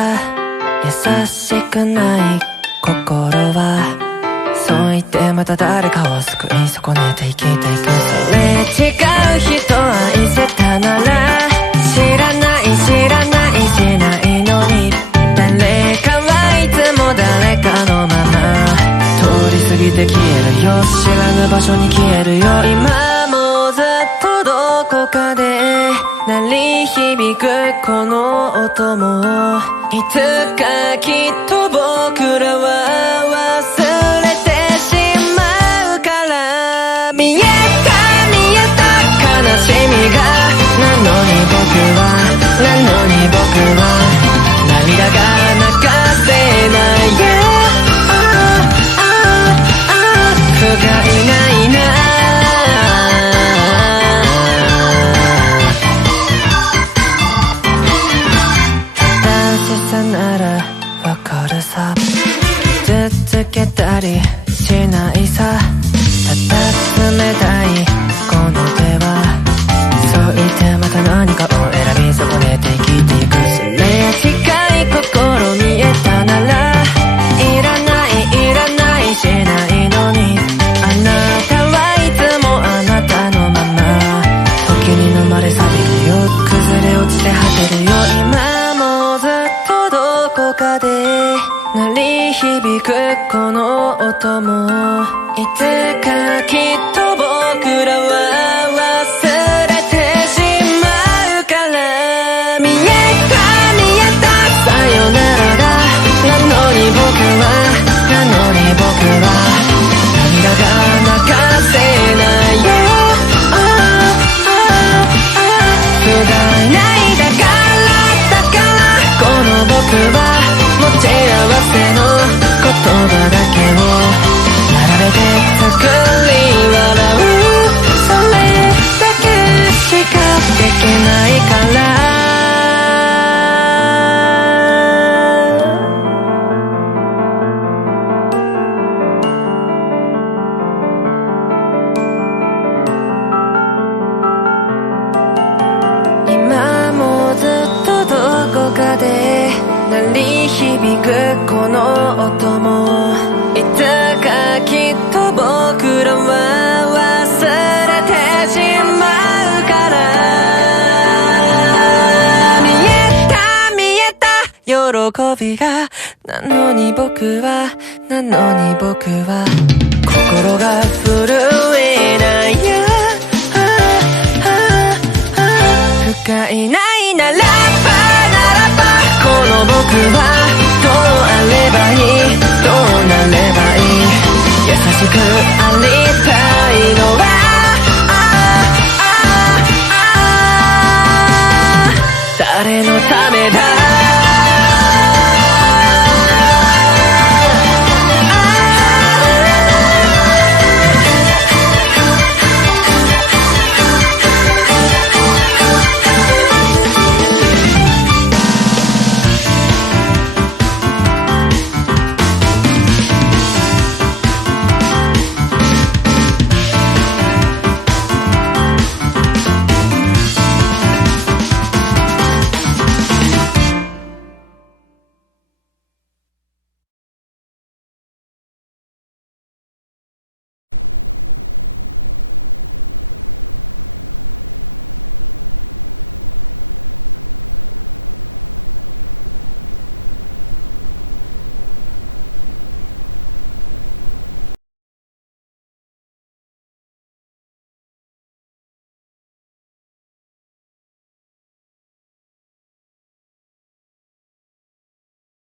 だ優しくない心はそう言ってまた誰かを救い損ねて生きていく、それ違う人愛せたなら知らない知らないしないのに誰かはいつも誰かのまま通り過ぎて消えるよ、知らぬ場所に消えるよ、今もずっとどこかで鳴り響くこの音もいつかきっと僕らは忘れてしまうから、見えた見えた悲しみがなのに僕は涙が流せないや不甲斐ないな、優しさならわかるさ、傷つけたりしないさ、ただ冷たいこの手はそう言ってまた何かを選び損ねて生きていく、それ近い心見えたならいらないいらないしないのに、あなたはいつもあなたのまま時に飲まれ錆びるよ、崩れ落ちて果てるよ、今もずっとどこかで鳴り響くこの音もいつかきっと僕らは忘れてしまうから、見えた見えたさよならだ、なのに僕は涙が流せないよ、不甲斐ないだからこの僕は持ち合わせの言葉だけを並べて作り笑う、それだけしかできないから、今もずっとどこかで鳴り響くこの音もいつかきっと僕らは忘れてしまうから、見えた喜びがなのに僕は心が震えないや、不甲斐ないならばこの僕はどうあればいいどうなればいい、優しく